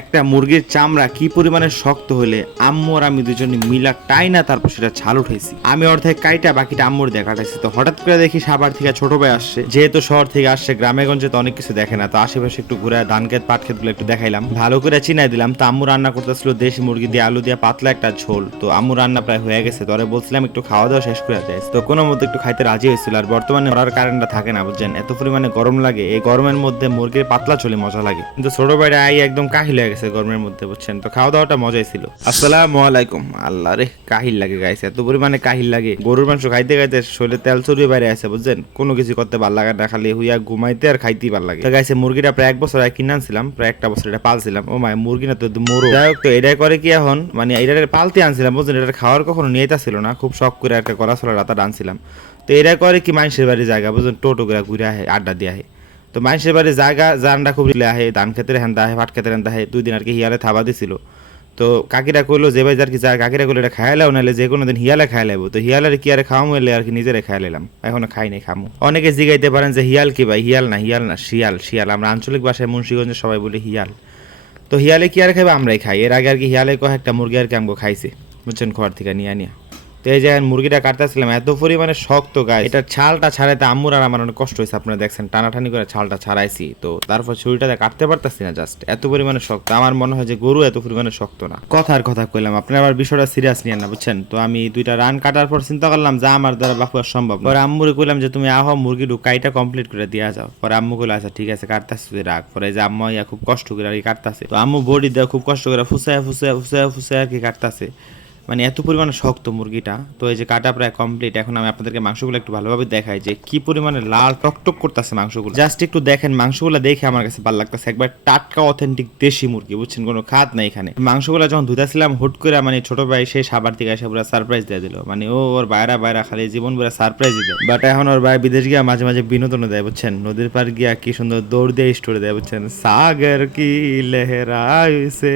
একটা মুরগির চামড়া কি পরিমাণে শক্ত হলে আম্মু আর আমি দুজনে মিলা টাই না তারপর সেটা ছাল উঠেছি আমি অর্ধেক কাইটা বাকিটা আম্মুর দিয়ে কাটাইছি। তো হঠাৎ করে দেখি সাবার থেকে ছোট ভাই আসছে। যেহেতু শহর থেকে আসছে, গ্রামে গঞ্জে তো অনেক কিছু দেখে না। তো আশেপাশে একটু ঘুরে ধান ক্ষেত, পাট ক্ষেতগুলো একটু দেখাইলাম। ভালো করে চিনাই দিলাম। তো আম্মু রান্না করতেছিল দেশি মুরগি দিয়ে আলু দিয়ে পাতলা একটা ঝোল। তো আম্মু রান্না প্রায় হয়ে গেছে। তো বলছিলাম একটু খাওয়া দাওয়া শেষ করে দেয় তো কোনো মধ্যে একটু খাইতে রাজি হয়েছিল। আর বর্তমানে ওরার কারেন্টটা থাকে না, বুঝছেন? এত পরিমাণে গরম লাগে। এই গরমের মধ্যে মুরগির পাতলা চলে মজা লাগে। কিন্তু ছোট ভাইরা আই একদম কাহিল হয়ে গেছে গরমের মধ্যে, বুঝছেন? তো খাওয়া দাওয়াটা মজাই ছিল। আসসালামু আলাইকুম। আল্লাহ রে, কাহিল লাগে গাইছে এত পরিমাণে কাহিল লাগে। গরুর মাংস খাইতে খাইতে শরীরে তেল চড়িয়ে বাইরে আছে বুঝছেন? কোনো কিছু করতে ভালো লাগে না, খালি হুইয়া ঘুমাইতে আর খাইতেই ভালো লাগে। তো গাইছে মুরগিটা প্রায় এক বছর কিনে আনছিলাম প্রায় একটা বছর এটা পালছিলাম। ও মায় মুরগি না তো মরো। যাই হোক, তো এটাই করে কি এখন? মানে এটা পালতে আনছিলাম, বুঝছেন? এটা খাওয়ার কখনো নিয়েটা ছিল না, খুব শখ করে একটা কলা ছলা রাতা আনছিলাম। তো এটা করে কি মানুষের বাড়ি জায়গা, বুঝছেন? টোটো করে ঘুরে আহে, আড্ডা দিয়ে আহে। তো মানুষের বাড়ি জায়গা জানটা খুব রিলে আহে, ধান ক্ষেত্রে হেন্দা আহে পাট ক্ষেত্রে হেন্দা আহে, দুই দিন আর কি হিয়ালে থাবা দিছিল। তো কাকিরা কইলো, যে ভাই যার কি যায় কাকিরা কইলো, এটা খাইলাও নাহলে যে কোনো দিন হিয়ালে খাই লাইব। তো হিয়ালের কি আর খাওয়ামু, এলে আর কি নিজেরে খাই লাইলাম। এখনও খাই নাই, খামু। অনেকে জিগাইতে পারেন যে, হিয়াল কি ভাই? হিয়াল না হিয়াল না, শিয়াল শিয়াল। আমরা আঞ্চলিক ভাষায় মুন্সিগঞ্জে সবাই বলি হিয়াল। তো হিয়ালে কি আর খাইবে? আমরাই খাই। এর আগে আর কি হিয়ালে কয় একটা মুরগি আর কি আমগো খাইছে। বুঝছেন ঘর থেকে নিয়ে নিয়ে। তো এই যে মুরগিটা কাটতেছিলাম, এত পরিমাণে শক্ত গাছ এটা ছালটা ছাড়াইতে আম্মুর আর আমার অনেক কষ্ট হয়েছে, আপনারা দেখছেন, টানাটানি করে ছালটা ছাড়াইছি। তো তারপর ছুরিটাতে কাটতে পারতেছি না জাস্ট এত পরিমাণে শক্ত। আমার মনে হয় যে গরু এত পরিমাণে শক্ত না। কথার কথা কইলাম, আপনারা আবার বিষয়টা সিরিয়াস নিয়ে না, বুঝছেন? তো আমি দুইটা রান কাটার পর চিন্তা করলাম যা আমার দ্বারা বাপু আর সম্ভব। পরে আম্মুরে কইলাম যে, তুমি আহ মুরগি কাইটা কমপ্লিট করে দিয়া যাও। পরে আম্মু কইলো আচ্ছা ঠিক আছে, কাটতেছি, তুই রাখ। পরে যে আম্মু ইয়া খুব কষ্ট করে আর কি কাটতেছে। তো আম্মু বডি দেওয়া খুব কষ্ট করে ফুসায় ফুসায় ফুসায় ফুসায় আর কি কাটতেছে। মানে এত পরিমাণে শক্ত মুরগিটা, তো এই যে কাটা প্রায় কমপ্লিট এখন আমি আপনাদেরকে মাংসগুলো একটু ভালোভাবে দেখাই যে কি পরিমাণে লাল টকটক করতেছে মাংসগুলো। জাস্ট একটু দেখেন, মাংসগুলো দেখে আমার কাছে ভালো লাগতেছে। একবার টাটকা অথেন্টিক দেশি মুরগি, বুঝছেন? কোনো খাত নাই এখানে। মাংসগুলো যখন ধুতেছিলাম হুট করে মানে ছোট ভাই সেই সাবার থেকে এসে পুরো সারপ্রাইজ দিয়ে দিল। মানে ও ওর বাইরা বাইরা খালি জীবন পুরো সারপ্রাইজ দিবে। বাট এখন ওর ভাই বিদেশ গিয়া মাঝে মাঝে বিনোদন দেয়, বুঝছেন? নদীর পার গিয়া কি সুন্দর দৌড় দিয়ে স্টোরে দেয়, বুঝছেন? সাগর কি লেহরাইছে?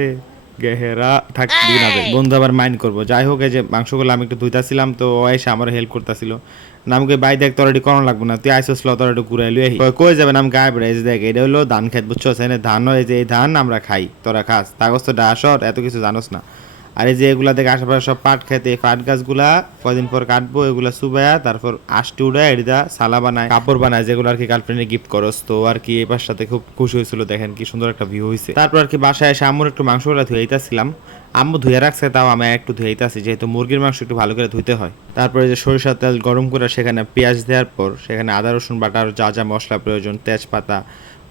গেহেরা থাক দিন হবে বন্ধু আবার মাইন্ড করব। যাই হোক এই যে মাংসগুলো আমি একটু ধুইতাছিলাম তো ও এসে আমার হেল্প করতেছিল। নামকে বাই দেখ তোর এটি করানো লাগবে না। তুই আইসো স্লো তোর একটু ঘুরে লুই কই যাবে নাম গায়ে বেড়ে এই দেখ এটা হলো ধান খেত বুঝছ সেখানে ধান হয় যে এই ধান আমরা খাই তোরা খাস। তাগস তো ডাসর এত কিছু জানোস না। আর এই যে এগুলা থেকে আশেপাশে সব পাট খেতে, এই পাট গাছগুলা কদিন পর কাটবো, এগুলা সুবায়া তারপর আষ্টি উড়ায় এডিদা সালা বানায়, কাপড় বানায়, যেগুলো আর কি গার্লফ্রেন্ডে গিফট করস তো আর কি এবার সাথে খুব খুশি হয়েছিল, দেখেন কি সুন্দর একটা ভিউ হয়েছে তারপর আর কি বাসায় এসে আম্মুর একটু মাংস মাংসগুলা ধুয়েইতাছিলাম আম্মু ধুয়ে রাখছে, তাও আমি একটু ধুয়ে ধুয়েইতাছি যেহেতু মুরগির মাংস একটু ভালো করে ধুইতে হয়। তারপরে যে সরিষার তেল গরম করে সেখানে পেঁয়াজ দেওয়ার পর, সেখানে আদা, রসুন বাটা, আর যা যা মশলা প্রয়োজন, তেজপাতা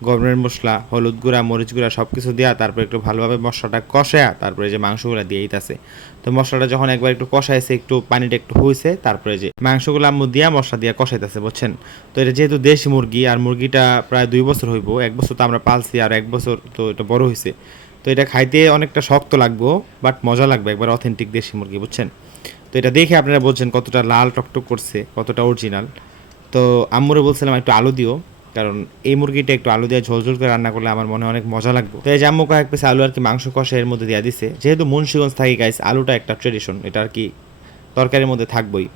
গরমের মশলা, হলুদ গুঁড়া, মরিচ গুঁড়া সব কিছু দেওয়া তারপর একটু ভালোভাবে মশলাটা কষায়া তারপরে যে মাংসগুলো দিয়ে দিতেছে। তো মশলাটা যখন একবার একটু কষাইছে, একটু পানিটা একটু হয়েছে তারপরে যে মাংসগুলো আম্মু দিয়া মশলা দিয়া কষাইতেছে, বুঝছেন? তো এটা যেহেতু দেশি মুরগি আর মুরগিটা প্রায় দুই বছর হইব, এক বছর তো আমরা পালছি আর এক বছর তো এটা বড় হয়েছে তো এটা খাইতে অনেকটা শক্ত লাগবো, বাট মজা লাগবে একবার অথেন্টিক দেশি মুরগি, বুঝছেন? তো এটা দেখে আপনারা বলছেন কতটা লাল টকটক করছে, কতটা অরিজিনাল তো আম্মুরে বলছিলাম একটু আলু দিও। কারণ এই মুরগিটা একটু আলু দিয়ে ঝোল ঝোল করে রান্না করলে আমার মনে অনেক মজা লাগবে। তো এই যে আম্মু কয়েক পিস আলু আর কি মাংস কষা এর মধ্যে দিয়ে দিছে, যেহেতু মুন্সিগঞ্জ থাকি গাইস আলুটা একটা ট্রেডিশন এটা আর কি তরকারির মধ্যে থাকবোই।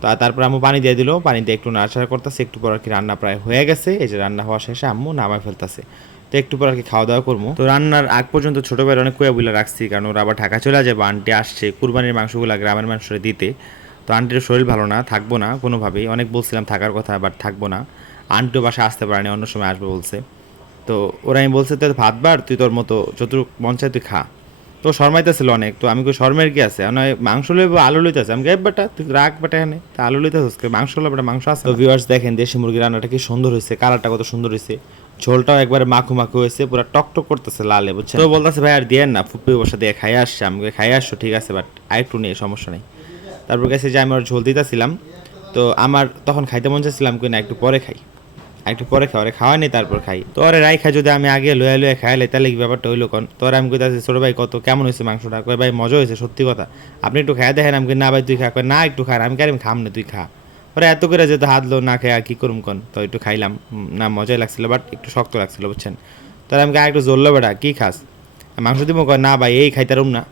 তো তারপর আম্মু পানি দিয়ে দিল, পানি দিয়ে একটু নাড়াচাড়া করতেছে, একটু পর আর কি রান্না প্রায় হয়ে গেছে, এই যে রান্না হওয়া শেষে আম্মু নামায় ফেলতেছে। তো একটু পর আর কি খাওয়া দাওয়া করব। তো রান্নার আগ পর্যন্ত ছোট অনেক কুয়া বুলা রাখছি, কারণ ওরা আবার ঢাকা চলে যাবে, আন্টি আসছে কুরবানির মাংসগুলা গ্রামের মানুষের দিতে। তো আন্টির শরীর ভালো না, থাকব না, কোনোভাবেই। অনেক বলছিলাম থাকার কথা বাট থাকব না। আন্টিও বাসা আসতে পারেনি অন্য সময় আসবে বলছে। তো ওরা আমি বলছে তো ভাত বার তুই তোর মতো চতুর্ক মঞ্চায় তুই খা। তো শর্মাইতেছিল অনেক তো আমি কই শর্মের কি আছে? আমি মাংস লইব আলু লইতেছে আমি গাইব বেটা তুই রাখ বেটা এখানে তা আলু লইতেছিস মাংস হলো বেটা মাংস আছে তো ভিউয়ার্স দেখেন দেশি মুরগির রান্নাটা কি সুন্দর হয়েছে কালারটা কত সুন্দর হয়েছে ঝোলটাও একবারে মাখু মাখু হয়েছে পুরো টকটক করতেছে লালে বুঝছেন? তো বলতেছে ভাই আর দিয়েন না ফুপি বসা দিয়ে খাই আসছে। আমি কই, খাই আসছো ঠিক আছে বাট আরেকটু নিয়ে সমস্যা নেই। তারপর গেছে যে আমি ওর ঝোল দিতেছিলাম তো আমার তখন খাইতে মন চাচ্ছিলাম কি না একটু পরে খাই। একটু পরে খাওয়ারে খাওয়া নেই তারপর খাই। তো আরে রাই খাই যদি আমি আগে লয়া লয়া খাইলে তাহলে কি ব্যাপারটা হইল কন? তোর আমি কইতাছি ছোট ভাই কত কেমন হয়েছে মাংসটা? কই ভাই মজা হয়েছে সত্যি কথা। আপনি একটু খাই দেখেন আমি না ভাই তুই খা। কই, না একটু খা। আমি কারিম খাম না তুই খা। ওরা এত করে যেত হাত লো না খাই আর কি করুম কন? তো একটু খাইলাম। না মজাই লাগছিল বাট একটু শক্ত লাগছিল বুঝছেন? তোর আমি একটু জ্বললো বেটা কি খাস? মাংস দিব কয় না ভাই এই খাইতারুম না।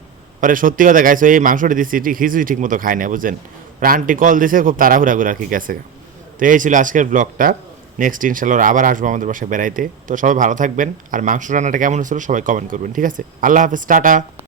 পরে সত্যি কথা গাইছো এই মাংসটা দিচ্ছি কিছুই ঠিক মতো খায় না বুঝছেন? আন্টি কল দিছে খুব তাড়াহুড়া করে আর কি গেছে তো এই ছিল আজকের ব্লগটা নেক্সট ইনশাল্লাহ আবার আসব আমাদের বাসায় বেড়াইতে। তো সবাই ভালো থাকবেন। আর মাংস রান্নাটা কেমন হয়েছিল সবাই কমেন্ট করবেন, ঠিক আছে? আল্লাহ হাফেজ, টাটা।